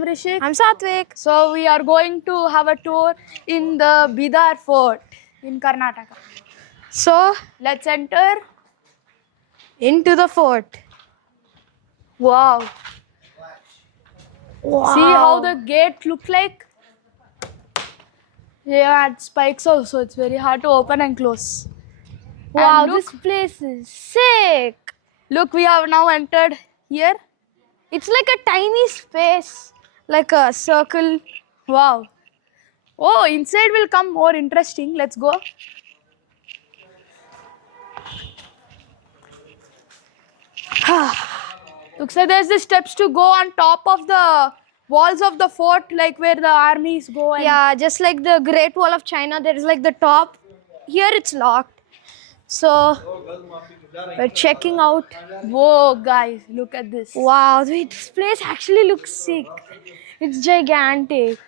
Rishik. I'm Satvik. So we are going to have a tour in the Bidar Fort in Karnataka. So let's enter Into the fort. Wow. Wow. See how the gate look like? Yeah, it spikes also. It's very hard to open and close. Wow, And this place is sick. Look, we have now entered here. It's like a tiny space, like a circle. Wow. Oh, inside will come more interesting. Let's go. Looks like there's the steps to go on top of the walls of the fort, like where the armies go. And Yeah, just like the Great Wall of China, there is like the top. Here it's locked. So we're checking out. Whoa, guys, look at this. Wow, this place actually looks sick. It's gigantic.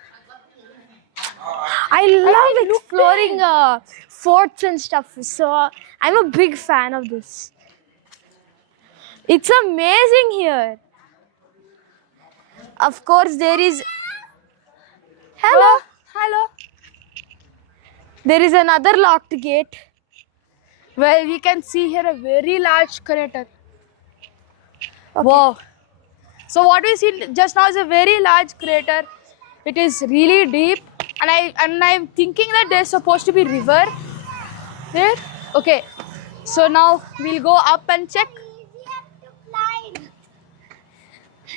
I love exploring forts and stuff. So I'm a big fan of this. It's amazing here. Of course, there is. Hello. Hello. There is another locked gate. Well, we can see here a very large crater. Wow. So what we see just now is a very large crater. It is really deep, and I'm thinking that there's supposed to be river there. Okay. So now we'll go up and check.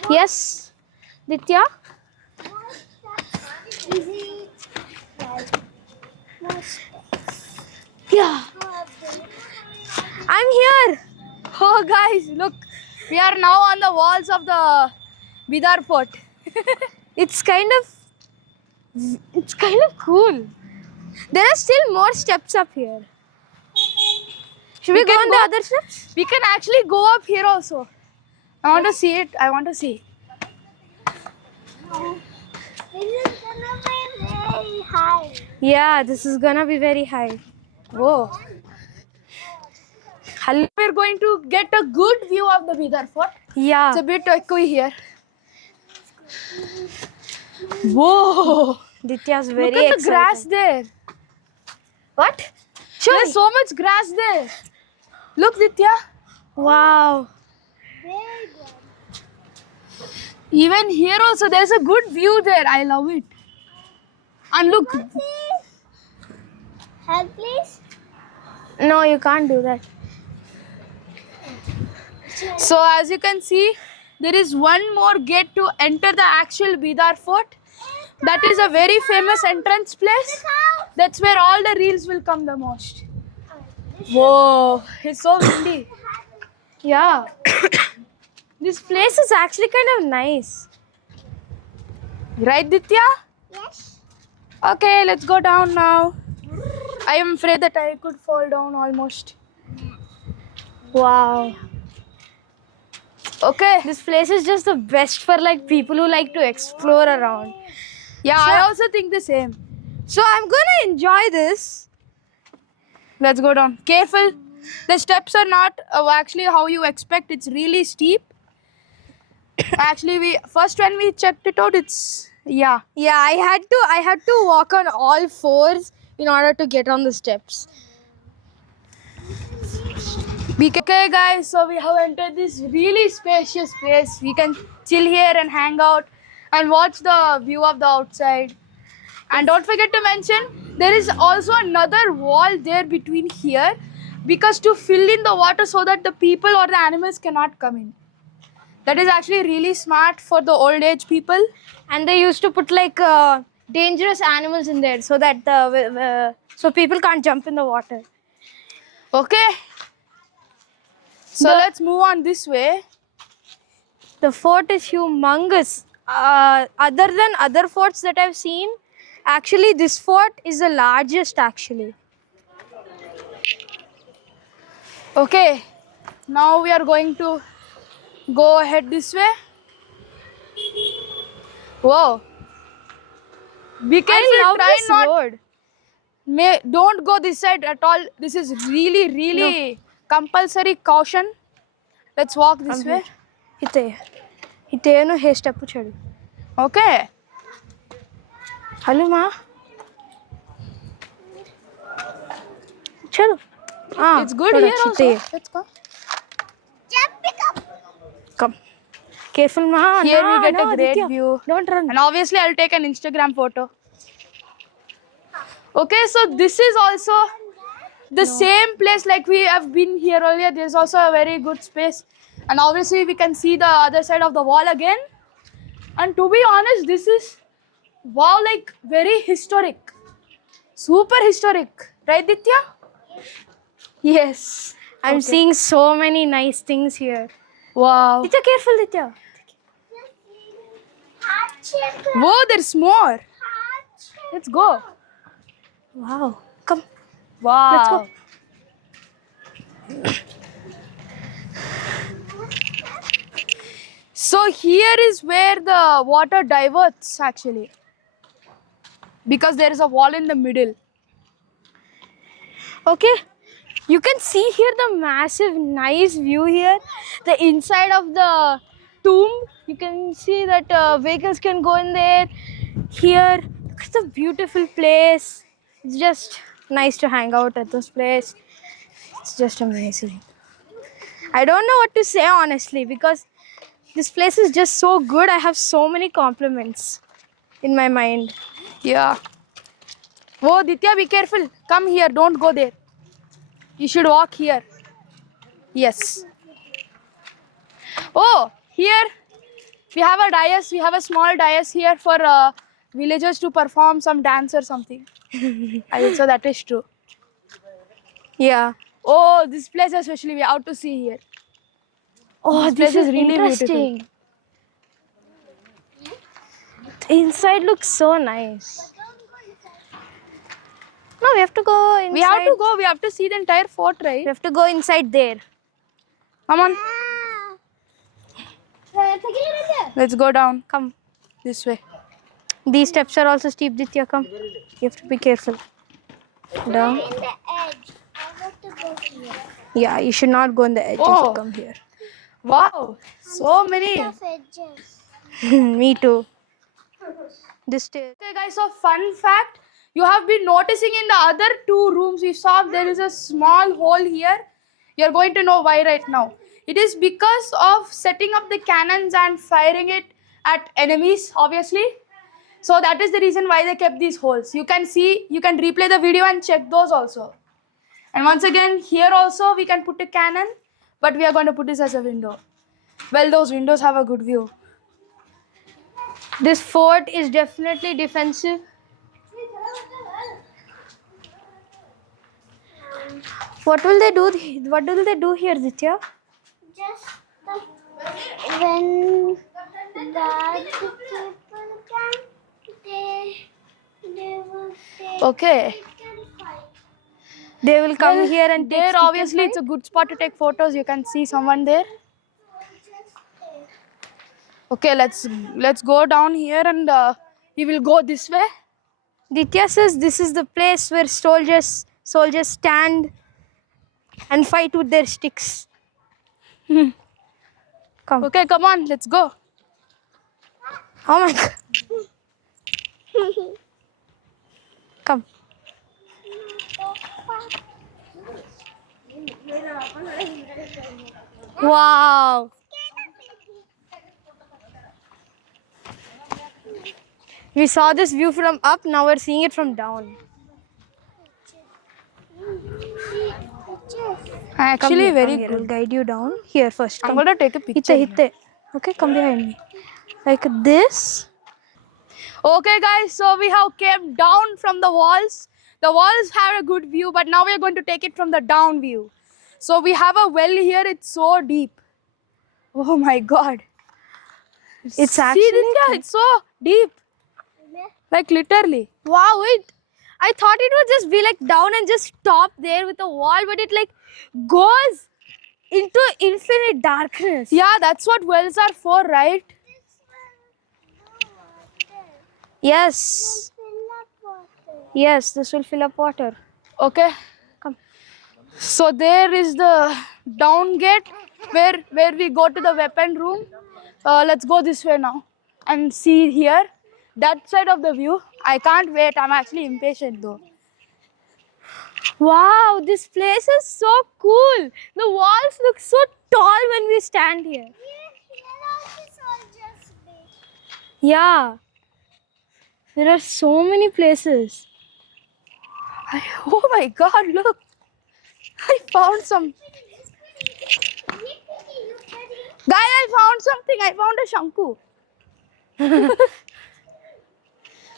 Yes, Ditya. Yeah, I'm here. Oh, guys, look. We are now on the walls of the Bidar Fort. It's kind of cool. There are still more steps up here. Should we go can on go- the other steps? We can actually go up here also. I want to see it. I want to see. Yeah, this is gonna be very high. Whoa. We're going to get a good view of the Bidar Fort. Yeah. It's a bit echoey here. Whoa. Ditya's very Look at the excited. grass there. What? Show There's me. so much grass there. Look, Ditya. Wow. Even here also, there's a good view there. I love it. And look. Help, please. No, you can't do that. So as you can see, there is one more gate to enter the actual Bidar Fort. That is a very famous entrance place. That's where all the reels will come the most. Whoa, it's so windy. Yeah. This place is actually kind of nice. Right, Ditya? Yes. Okay, let's go down now. I am afraid that I could fall down almost. Wow. Okay. This place is just the best for like people who like to explore around. Yeah, I also think the same. So I'm gonna enjoy this. Let's go down. Careful. The steps are not actually how you expect. It's really steep. Actually, when we checked it out, Yeah, I had to walk on all fours in order to get on the steps. Okay, guys. So we have entered this really spacious place. We can chill here and hang out and watch the view of the outside. And don't forget to mention there is also another wall there between here, because to fill in the water so that the people or the animals cannot come in. That is actually really smart for the old age people. And they used to put like dangerous animals in there so that so people can't jump in the water. Okay. So let's move on this way. The fort is humongous. Other than other forts that I've seen, actually this fort is the largest actually. Okay. Now we are going to go ahead this way. Whoa. Be careful. I love Try this not. road. Don't go this side at all. This is really compulsory caution. Let's walk this way. Ite. Itenu he step chadu. Okay. Hello, ma. Chalo. Ah, It's good thoda here chitte also. hai. Let's go. Come. Careful, ma. Here we No, get no, a great Aditya. view. Don't run. And obviously I'll take an Instagram photo. Okay, so this is also the same place like we have been here earlier. There's also a very good space. And obviously we can see the other side of the wall again. And to be honest, this is wow, like very historic. Super historic. Right, Ditya? Yes. I'm Okay. seeing so many nice things here. Wow. Ditya, careful, Ditya. Whoa, there's more. Let's go. Wow. Come. Wow. Let's go. So here is where the water diverts actually. Because there is a wall in the middle. Okay. You can see here the massive, nice view here. The inside of the tomb. You can see that vehicles can go in there. Here, look at the beautiful place. It's just nice to hang out at this place. It's just amazing. I don't know what to say honestly because this place is just so good. I have so many compliments in my mind. Yeah. Whoa, Ditya, be careful. Come here, don't go there. You should walk here. Yes. Oh, here we have a dais. We have a small dais here for villagers to perform some dance or something. I think so that is true. Yeah. Oh, this place especially we have to see here. Oh, This this place is is really interesting. The inside looks so nice. No, we have to go inside. We have to go. We have to see the entire fort, We right? have to go inside there. Come on. Let's go down. Come. This way. These steps are also steep, Ditya. Come. You have to be careful. Down. In the edge. I want to go here. Yeah, you should not go on the edge. You Oh. should come here. Wow. So many. Of edges. Me too. This stairs. Okay, guys, so fun fact, you have been noticing in the other two rooms we saw there is a small hole here. You're going to know why right now. It is because of setting up the cannons and firing it at enemies, obviously. So that is the reason why they kept these holes. You can see, you can replay the video and check those also. And once again, here also we can put a cannon, but we are going to put this as a window. Well, those windows have a good view. This fort is definitely defensive. What will they do? What will they do here, Ditya? Just when bad people come, they will take Okay. chicken fight. They will come Well, here and take there stick and obviously it's a good spot to take photos. You can see someone there. Okay, let's go down here and we will go this way. Ditya says this is the place where soldiers stand and fight with their sticks. Come. Okay, come on, let's go. Oh my god. Come. Wow. We saw this view from up, now we're seeing it from down. Actually, Come very here, good. I'll guide you down. Here first. I'm Come. gonna take a picture. Hitte. Okay, come behind me. Like this. Okay, guys, so we have came down from the walls. The walls have a good view, but now we are going to take it from the down view. So we have a well here. It's so deep. Oh my God! It's See, actually Ditya, it's so deep. Like literally. wow. I thought it would just be like down and just stop there with a wall, but it like goes into infinite darkness. Yeah, that's what wells are for, right? Yes. Yes, this will fill up water. Okay. Come. So there is the down gate where we go to the weapon room. Let's go this way now. and see here that side of the view. I can't wait. I'm actually impatient though. Wow, this place is so cool. The walls look so tall when we stand here. Here also soldiers base. Yeah. There are so many places. Oh my god, look. I found some. Guys, I found something. I found a shanku.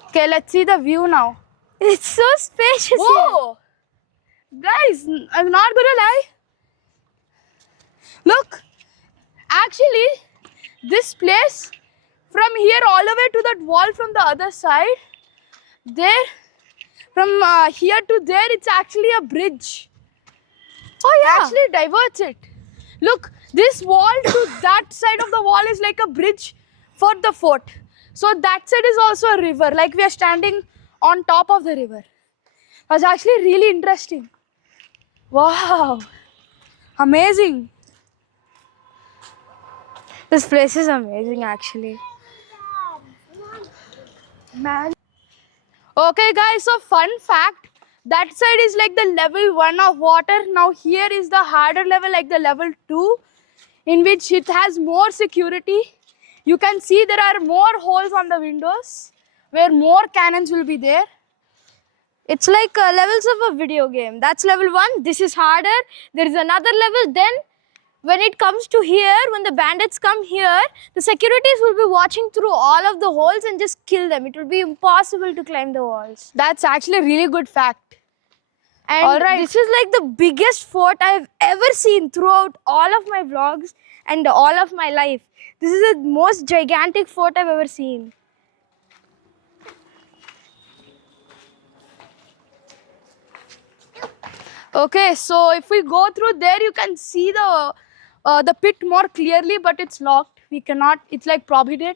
Okay, let's see the view now. It's so spacious here. Whoa! Guys, I'm not gonna lie. Look, actually, this place, from here all the way to that wall from the other side, there, from here to there, it's actually a bridge. Oh yeah. Actually diverts it. Look, this wall to that side of the wall is like a bridge for the fort. So that side is also a river, like we are standing on top of the river. That's actually really interesting. Wow, amazing. This place is amazing actually. Man. Okay guys, so fun fact, that side is like the level 1 of water. Now here is the harder level, like the level 2, in which it has more security. You can see there are more holes on the windows where more cannons will be there. It's like levels of a video game. That's level 1. This is harder. There is another level. Then when it comes to here, when the bandits come here, the securities will be watching through all of the holes and just kill them. It will be impossible to climb the walls. That's actually a really good fact. And Alright. this is like the biggest fort I've ever seen throughout all of my vlogs and all of my life. This is the most gigantic fort I've ever seen. Okay, so if we go through there, you can see the pit more clearly, but it's locked. We cannot. It's like prohibited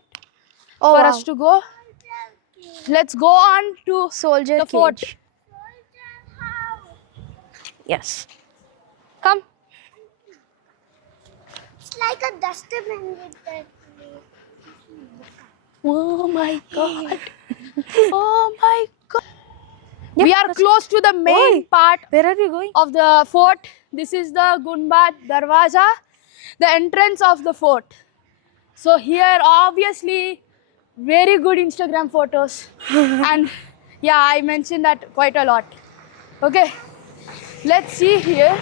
Oh, for wow. us to go. Let's go on to Soldier the fort. cage. Yes. Come. It's like a dustbin with that. Oh my god! Oh my god! We are close to the main part Where are we going? of the fort. This is the Gunbad Darwaza, the entrance of the fort. So here, obviously, very good Instagram photos. And yeah, I mentioned that quite a lot. Okay, let's see here.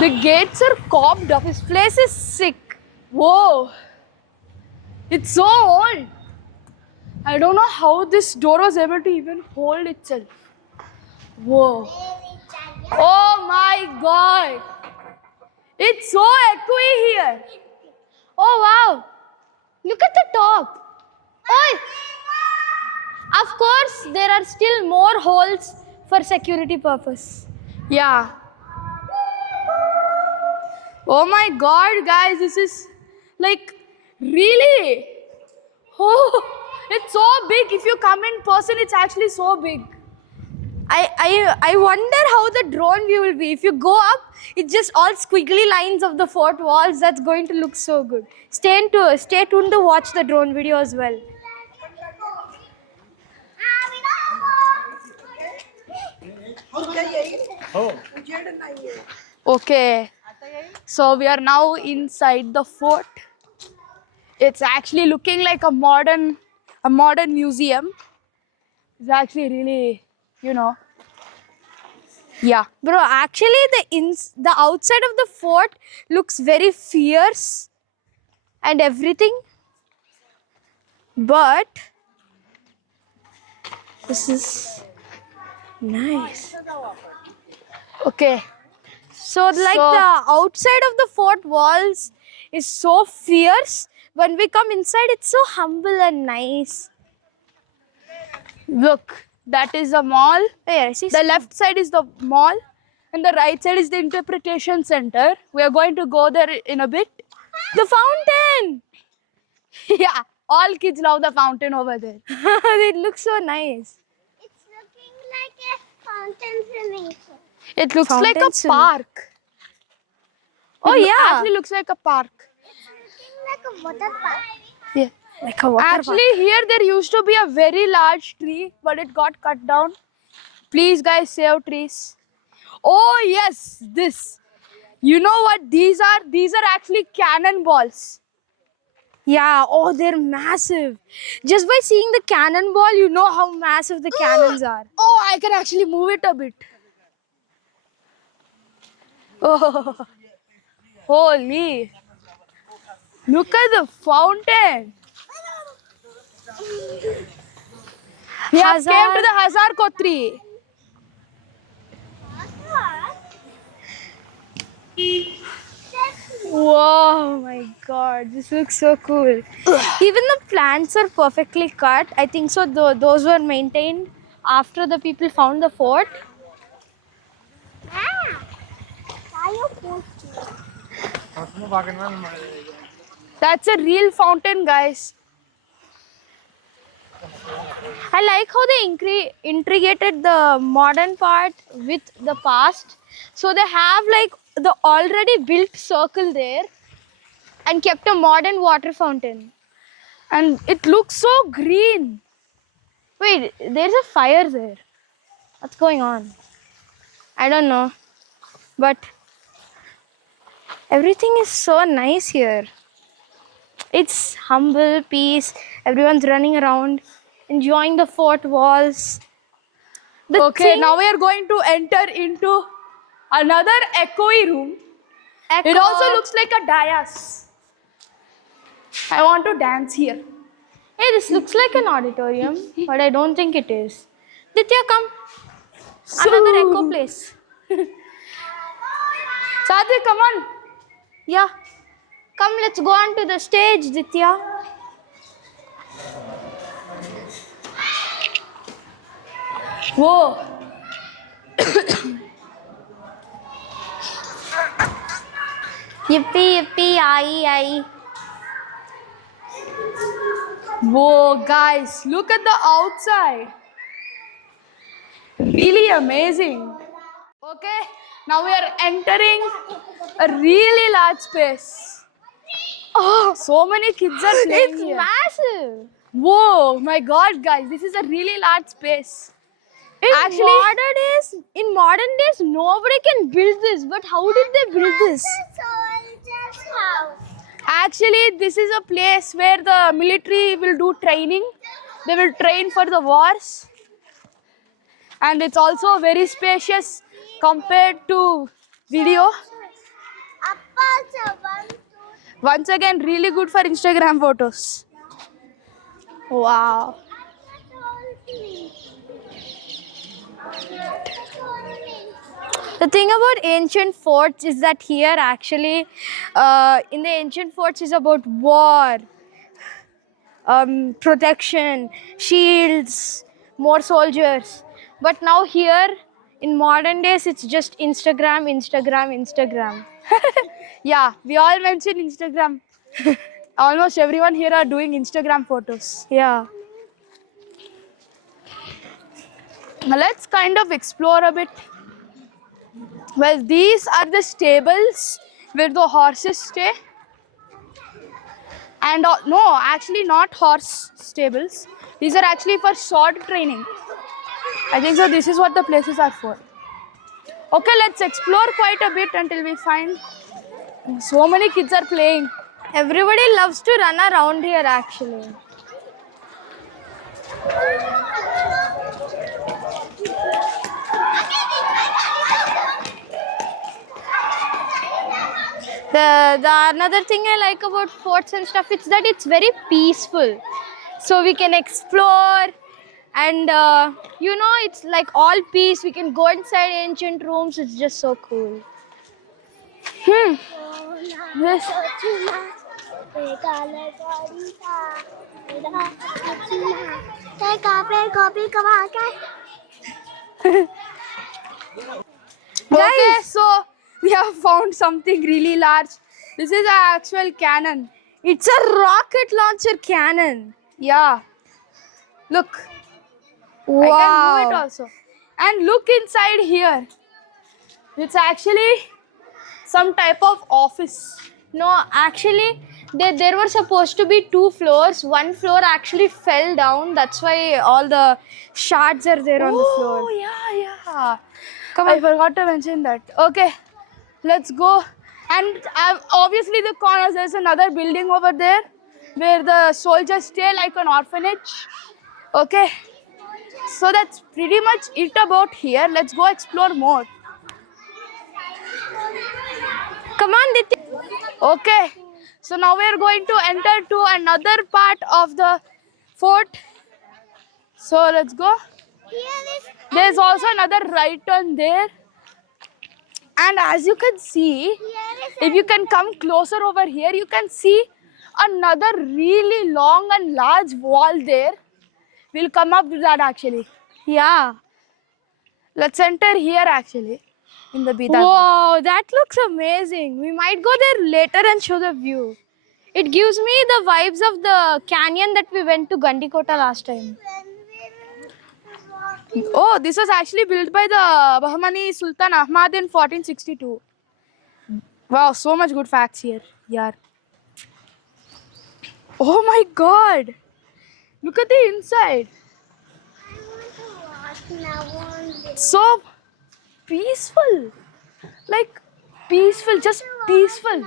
The gates are cobbed up. This place is sick. Whoa, it's so old. I don't know how this door was able to even hold itself. Whoa. Oh my god. It's so echoey here. Oh wow! Look at the top. Oh! Of course, there are still more holes for security purpose. Yeah. Oh my god, guys, this is like really. Oh, it's so big. If you come in person, it's actually so big. I wonder how the drone view will be. If you go up, it's just all squiggly lines of the fort walls. That's going to look so good. Stay tuned to watch the drone video as well. Okay. So we are now inside the fort. It's actually looking like a modern museum. It's actually really, yeah. Bro, actually the outside of the fort looks very fierce and everything. But this is nice. Okay. So like So- the outside of the fort walls is so fierce. When we come inside, it's so humble and nice. Look, that is the mall. Here, see. The left side is the mall, and the right side is the interpretation center. We are going to go there in a bit. The fountain. Yeah, all kids love the fountain over there. It looks so nice. It's looking like a fountain swimming pool. It looks like Fountain a swimming. park. Oh, It yeah. actually looks like a park. Looking like a water park. Yeah. Like a water Actually, here there used to be a very large tree, but it got cut down. Please, guys, save trees. Oh yes, this. You know what these are? These are actually cannonballs. Yeah, oh, they're massive. Just by seeing the cannonball, you know how massive the cannons are. Oh, I can actually move it a bit. Oh, holy! Look at the fountain. We have came to Hazard. the Hazar Kotri. Whoa, my god, this looks so cool. Even the plants are perfectly cut. I think so. Those were maintained after the people found the fort. Why you posting? That's a real fountain, guys. I like how they integrated the modern part with the past. So they have like the already built circle there and kept a modern water fountain. And it looks so green. Wait, there's a fire there. What's going on? I don't know. But everything is so nice here. It's humble, peace. Everyone's running around, enjoying the fort walls. The Okay, thing, now we are going to enter into another echoey room. It echo- also looks like a dais. I want to dance here. Hey, this looks like an auditorium, but I don't think it is. Ditya, come. Another echo place. Sadhvi, come on. Yeah. Come, let's go on to the stage, Ditya. Whoa. Yippee, yippee, ai. Whoa, guys, look at the outside. Really amazing. Okay, now we are entering a really large space. Oh, so many kids are playing It's here. massive. Whoa, my god, guys, this is a really large space. In modern days, nobody can build this. But how did they build this? Soldier's house. Actually, this is a place where the military will do training. They will train for the wars. And it's also very spacious compared to video. Appa, 1, 2, Once again, really good for Instagram photos. Wow. The thing about ancient forts is that here actually, in the ancient forts is about war, protection, shields, more soldiers. But now here, in modern days, it's just Instagram. Yeah, we all mention Instagram. Almost everyone here are doing Instagram photos. Yeah. Now let's kind of explore a bit. Well, these are the stables where the horses stay. And no, actually not horse stables. These are actually for sword training. I think so. This is what the places are for. Okay, let's explore quite a bit until we find. So many kids are playing. Everybody loves to run around here actually. The another thing I like about forts and stuff is that it's very peaceful. So we can explore and it's like all peace. We can go inside ancient rooms. It's just so cool. Yes. Okay, so we have found something really large. This is an actual cannon. It's a rocket launcher cannon. Yeah. Look. Wow. I can move it also. And look inside here. It's actually some type of office. No, actually, there were supposed to be 2 floors. One floor actually fell down. That's why all the shards are there on the floor. Oh, yeah. Come I on. forgot to mention that. Okay, let's go. And obviously, the corners, there's another building over there where the soldiers stay like an orphanage. Okay, so that's pretty much it about here. Let's go explore more. Come on, Ditya. Okay, so now we're going to enter to another part of the fort. So let's go. There's also another right turn there. And as you can see, if you can come closer over here, you can see another really long and large wall there. We'll come up to that actually. Yeah. Let's enter here actually in the Bidar. Wow, that looks amazing. We might go there later and show the view. It gives me the vibes of the canyon that we went to Gandikota last time. Oh, this was actually built by the Bahmani Sultan Ahmad in 1462. Wow, so much good facts here. Yeah. Oh my God! Look at the inside. So peaceful. Like peaceful, just peaceful.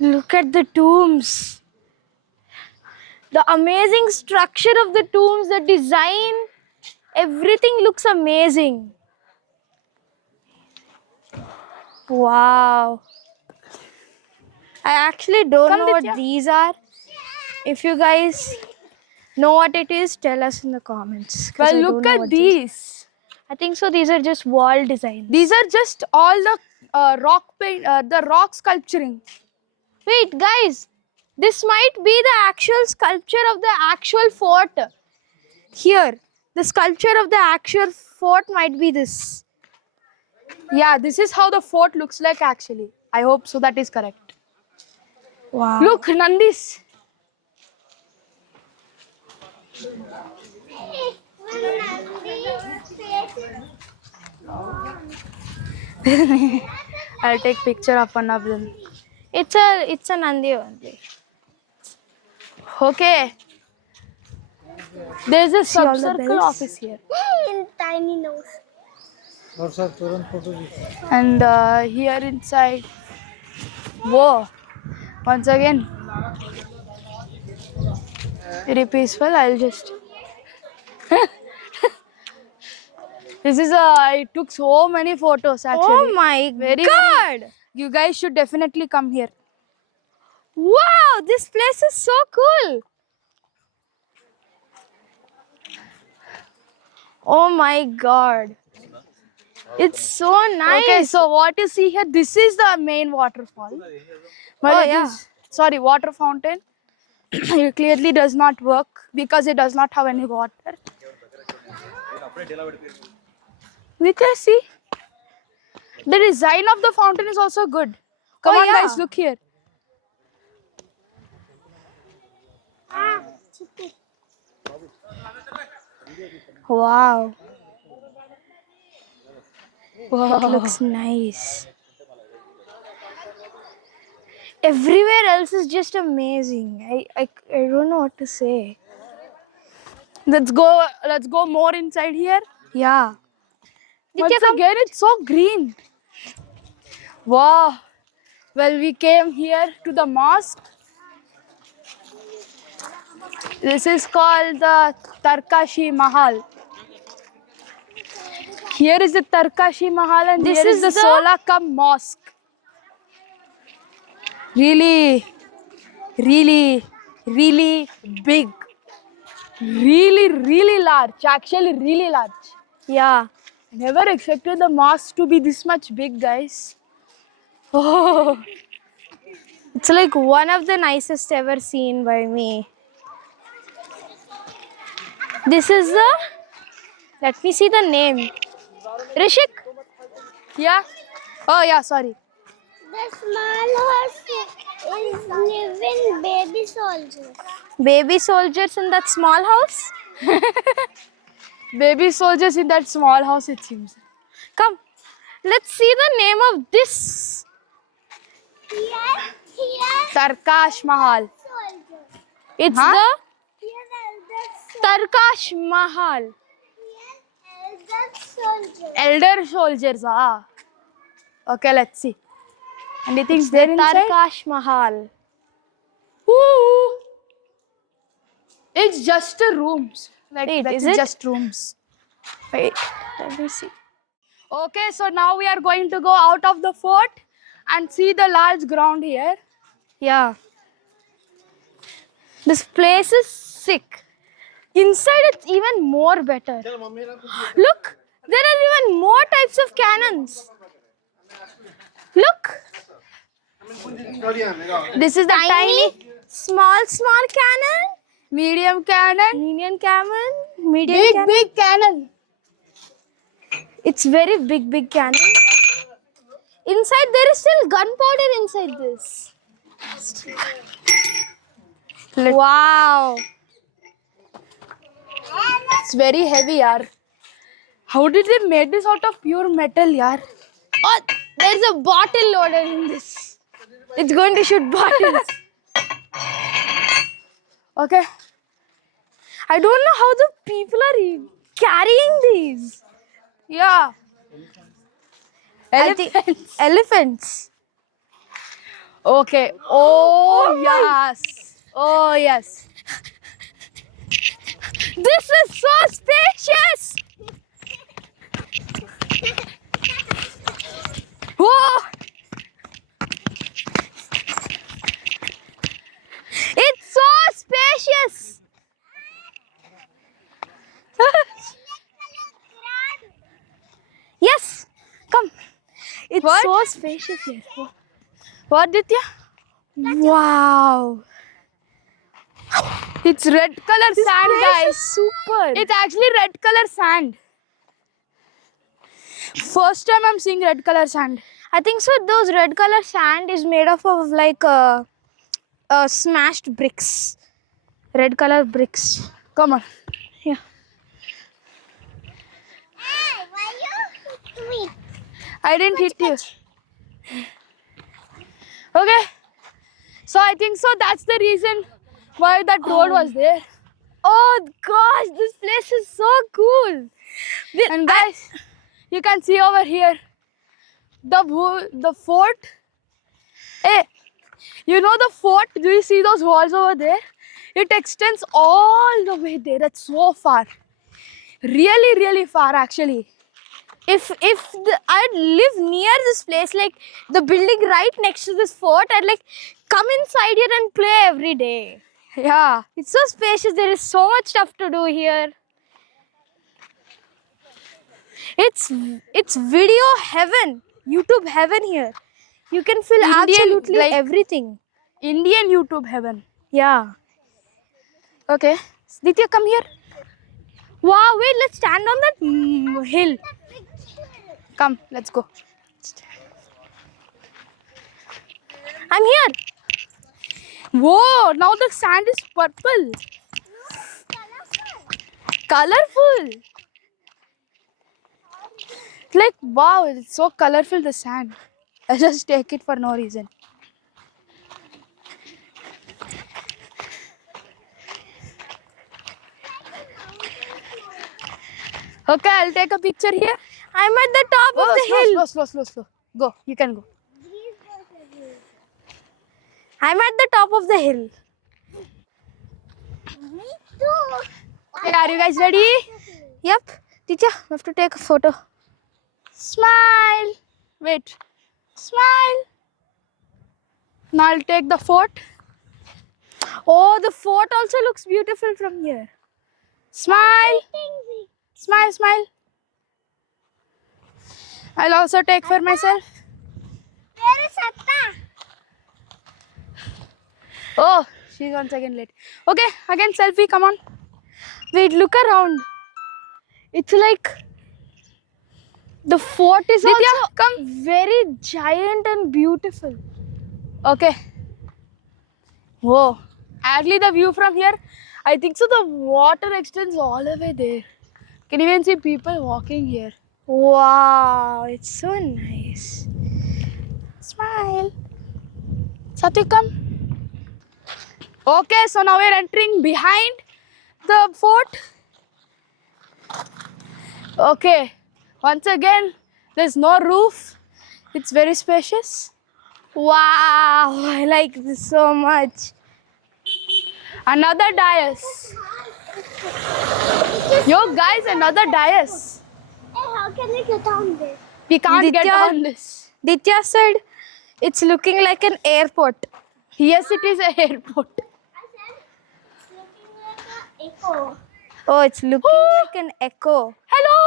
Look at the tombs. The amazing structure of the tombs, the design, everything looks amazing. Wow. I actually don't Come, know what Ditya. these are. If you guys know what it is, tell us in the comments. 'cause Well, I look don't know at what these. I think so. These are just wall designs. These are just all the the rock sculpturing. Wait, guys. This might be the actual sculpture of the actual fort. Here, the sculpture of the actual fort might be this. Yeah, this is how the fort looks like actually. I hope so. That is correct. Wow. Look, Nandis. I'll take picture of one of them. It's a Nandi only. Okay. There's a all the sub-circle bells. office here. In tiny nose. And here inside. Whoa. Once again. Very peaceful. I'll just. This is I took so many photos actually. Oh my Very, God! You guys should definitely come here. Wow, this place is so cool. Oh my God. It's so nice. Okay, so what you see here, this is the main waterfall. But sorry, water fountain. It clearly does not work because it does not have any water. We can see. The design of the fountain is also good. Come Oh, on, yeah. guys, look here. Wow. Wow. That looks nice. Everywhere else is just amazing. I don't know what to say. Let's go more inside here. Yeah. Once again, it's so green. Wow. Well, we came here to the mosque. This is called the Tarkashi Mahal. Here is the Tarkashi Mahal and This here is is the the- Solakam Mosque. Really big. Really large. Actually, really large. Yeah. I never expected the mosque to be this much big, guys. Oh, It's like one of the nicest ever seen by me. This is the. Let me see the name. Rishik. yeah. Oh, yeah, sorry. The small horse is living baby soldiers. Baby soldiers in that small house. Baby soldiers in that small house, it seems. Come. let's see the name of this. Here, Tarkash Mahal. soldier. It's Huh? the Here, elder soldier. Tarkash Mahal. Here, elder soldier. Elder soldiers. Ah. Okay, let's see. Anything It's there the inside? Tarkash Mahal. Ooh. It's just a rooms. Like Wait, that's is it? just rooms. Wait, let me see. Okay, so now we are going to go out of the fort and see the large ground here. Yeah. This place is sick. Inside it's even more better. Look, there are even more types of cannons. Look, This is the tiny, small cannon, medium cannon, medium cannon, medium big, cannon. big cannon. It's very big cannon. Inside there is still gunpowder inside this. Wow. It's very heavy, yaar. How did they make this out of pure metal, yaar? Oh, there's a bottle loaded in this. It's going to shoot bottles. Okay. I don't know how the people are carrying these. Yeah. I think elephants. Okay. Oh, yes. Oh, yes. This is so spacious. Whoa. It's so spacious. Yes, come. It's What? so spacious here. What, Ditya? Wow. It's red color sand, place guys. is super. It's actually red color sand. First time I'm seeing red color sand. I think so. Those red color sand is made up of like smashed bricks. Red color bricks. Come on. Yeah. Hey, why you hit me? I didn't hit you. Okay. So I think so that's the reason why that road was there. Oh gosh, this place is so cool. And guys, you can see over here the fort. Hey, you know the fort? Do you see those walls over there? It extends all the way there. That's so far. Really, really far actually. If I'd live near this place, like the building right next to this fort, I'd like come inside here and play every day. Yeah. It's so spacious. There is so much stuff to do here. It's video heaven, YouTube heaven here. You can feel Indian, absolutely like- everything. Indian YouTube heaven. Yeah. Okay. Ditya, come here. Wow. Wait. Let's stand on that hill. Come, let's go. I'm here. Whoa, now the sand is purple. Colorful. Like, wow, it's so colorful, the sand. I just take it for no reason. Okay, I'll take a picture here. I'm at the top of the hill. Slow. Go, you can go. I'm at the top of the hill. Me too. Okay, are you guys ready? Yep. Teacher, I have to take a photo. Smile. Wait. Smile. Now I'll take the fort. Oh, the fort also looks beautiful from here. Smile. Smile, smile. I'll also take for myself. Where is Atta? Oh, she's 1 second late. Okay, again selfie, come on. Wait, look around. It's like the fort is Ditya, also come. very giant and beautiful. Okay. Whoa. Actually, the view from here, I think so the water extends all the way there. Can even see people walking here. Wow, it's so nice. Smile. Satya, come. Okay, so now we're entering behind the fort. Okay, once again, there's no roof. It's very spacious. Wow, I like this so much. Another dais. Yo, guys, another dais. Hey, how can we get on this? We can't get Ditya- on this. Ditya said it's looking like an airport. Yes, it is an airport. I said it's looking like an echo. Oh, it's looking like an echo. Hello.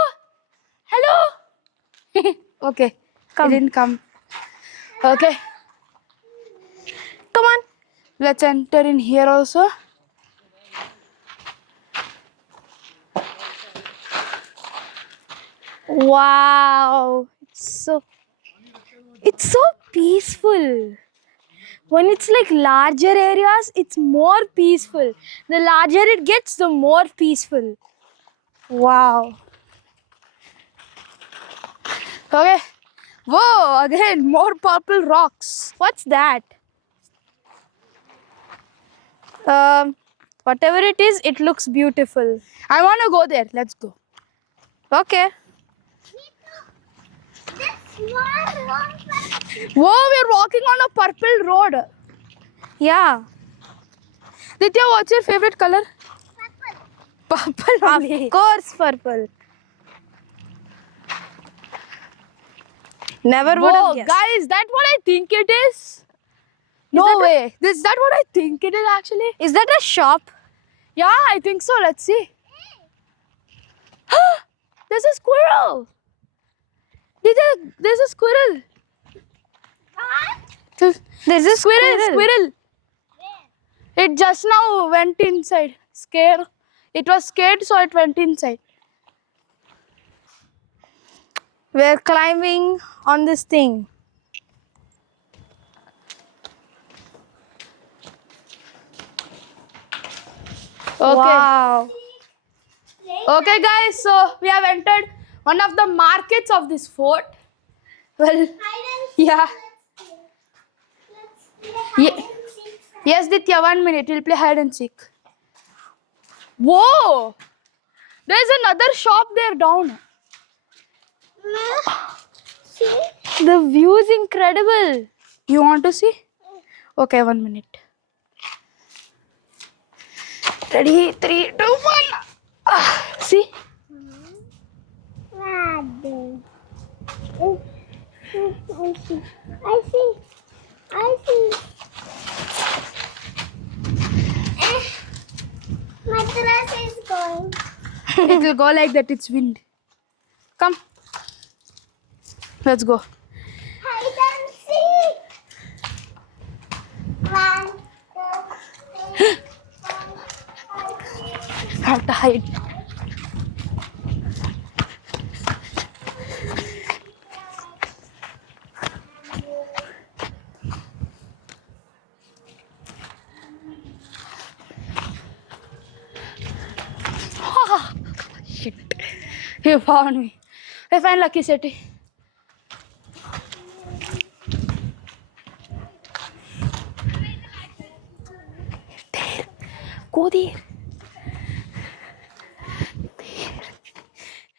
Hello. Okay, Come. it didn't come. Okay, Come on. let's enter in here also. Wow, it's so peaceful. When it's like larger areas, it's more peaceful. The larger it gets, the more peaceful. Wow. Okay. Whoa, again, more purple rocks. What's that? Whatever it is, it looks beautiful. I want to go there. Let's go. Okay. This one, Whoa, we're walking on a purple road. Yeah. Ditya, what's your favorite color? Purple only. Of course, purple. Never would Whoa, have guessed. guys, that's what I think it is. No that a- way. Is that what I think it is actually? Is that a shop? Yeah, I think so. Let's see. There's a squirrel. There's a squirrel. There's a Squirrel. It just now went inside. Scared. It was scared, so it went inside. We're climbing on this thing. Okay. Wow. Okay, guys. So we have entered one of the markets of this fort. Well, yeah. Ye- Yes, Ditya, 1 minute. We'll play hide and seek. Whoa! There's another shop there down. See? The view is incredible. You want to see? Okay, 1 minute. Ready? 3, 2, 1. See? I see. I see. I see. My dress is going. It will go like that. It's wind. Come. Let's go. Hide and seek. 1, 2, 3, 4, 5, 6. Have to hide. Shit. You found me. I find Lucky City. There. Go there.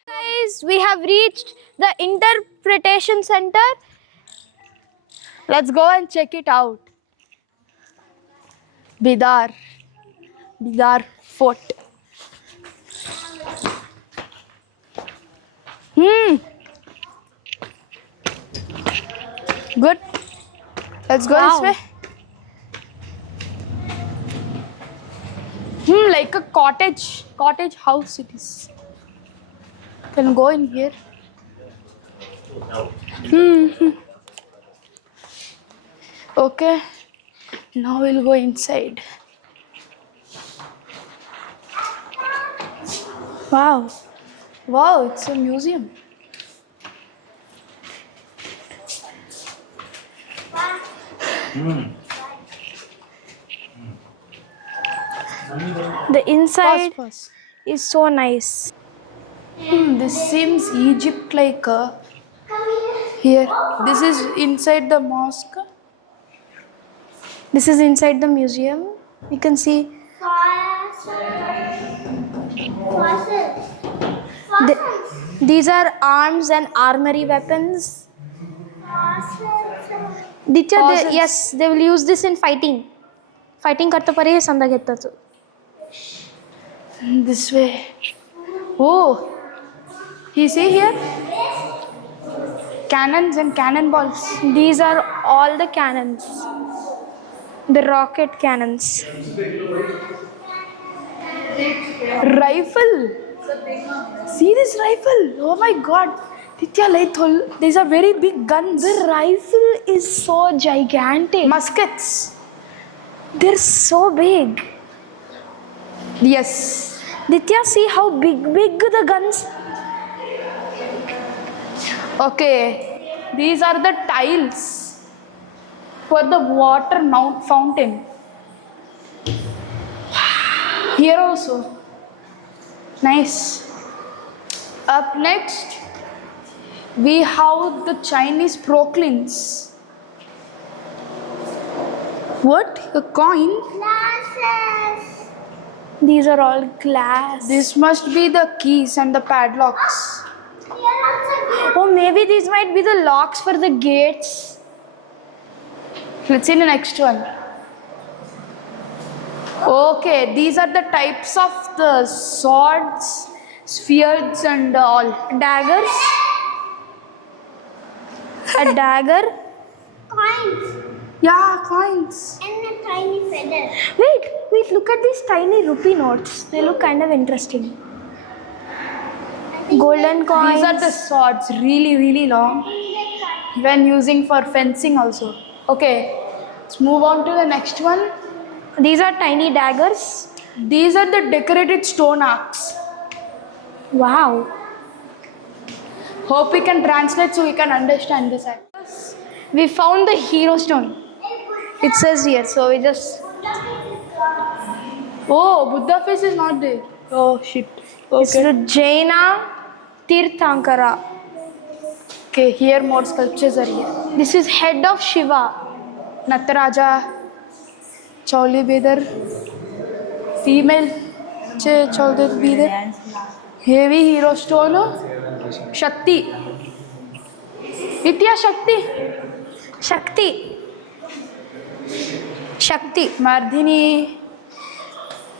Guys, we have reached the interpretation center. Let's go and check it out. Bidar Fort. Good. Let's go Wow. this way. Like a cottage house it is. Can go in here. Okay. Now we'll go inside. Wow. Wow, it's a museum. The inside Pause. is so nice. This seems Egypt like here. This is inside the mosque. This is inside the museum. You can see Fossils. these are arms and armory weapons. Fossils. Ditya, Fossils. yes, they will use this in fighting. Fighting करता परे हे समजा घेतात. This way. Oh, you see here? Cannons and cannonballs. These are all the cannons. The rocket cannons. Rifle. See this rifle? Oh my god. Ditya, like these are very big guns. The rifle is so gigantic. Muskets. They're so big. Yes. Ditya, see how big the guns. Okay. These are the tiles for the water fountain. Here also. Nice. Up next, we have the Chinese proclines. What? A coin? Glasses. These are all glass. This must be the keys and the padlocks. Here also Oh, maybe these might be the locks for the gates. Let's see the next one. Okay, these are the types of the swords, spears, and all. Daggers. A dagger. coins Yeah, coins. and a tiny feather. Wait, look at these tiny rupee notes. They look kind of interesting. Golden coins. These are the swords, really, really long. When using for fencing also. Okay, let's move on to the next one. These are tiny daggers. These are the decorated stone arcs. Wow. Hope we can translate so we can understand this. We found the hero stone. It says here, so we just. Oh, Buddha face is not there. Oh shit. It's Okay. the Jaina Tirthankara. Okay, here more sculptures are here. This is head of Shiva. Nataraja, Chauli Bedar, female Chauli Bedar, heavy hero stone, Shakti. Nitya Shakti, Shakti. Mardhini,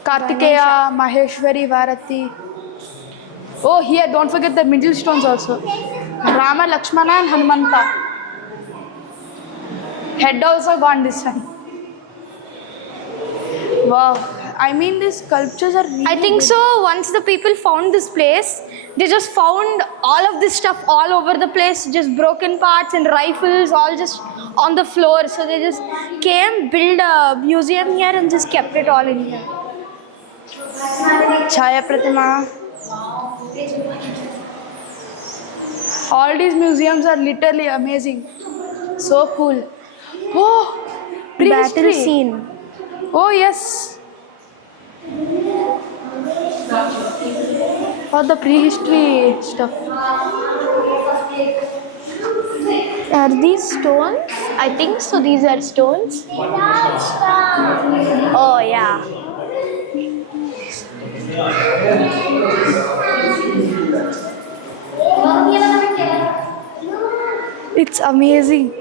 Kartikeya, Maheshwari, Varati. Oh, here, don't forget the middle stones also. Rama, Lakshmana, and Hanumanta. Head also gone this time. Wow. I mean, these sculptures are really I think so. Once the people found this place, they just found all of this stuff all over the place, just broken parts and rifles, all just on the floor. So they just came, built a museum here, and just kept it all in here. Chaya Pratima. All these museums are literally amazing. So cool. Oh, Battle prehistory. scene. Oh, yes. Oh, the prehistory stuff. Are these stones? I think so. These are stones. Oh yeah. It's amazing.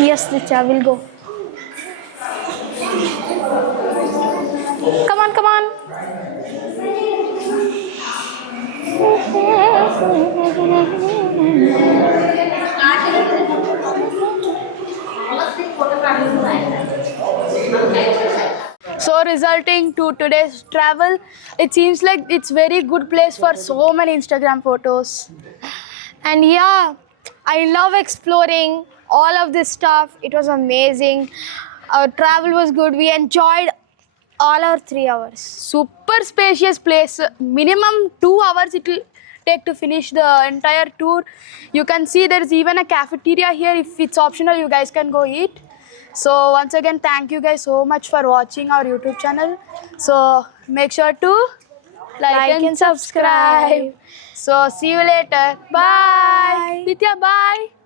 Yes, Ditya, we'll go. Come on, come on. So resulting to today's travel, it seems like it's very good place for so many Instagram photos. And yeah, I love exploring all of this stuff. It was amazing. Our travel was good. We enjoyed all our 3 hours. Super spacious place. Minimum 2 hours it will take to finish the entire tour. You can see there's even a cafeteria here. If it's optional, you guys can go eat. So once again, thank you guys so much for watching our YouTube channel. So make sure to like and subscribe. So see you later. Bye. Nitya, bye.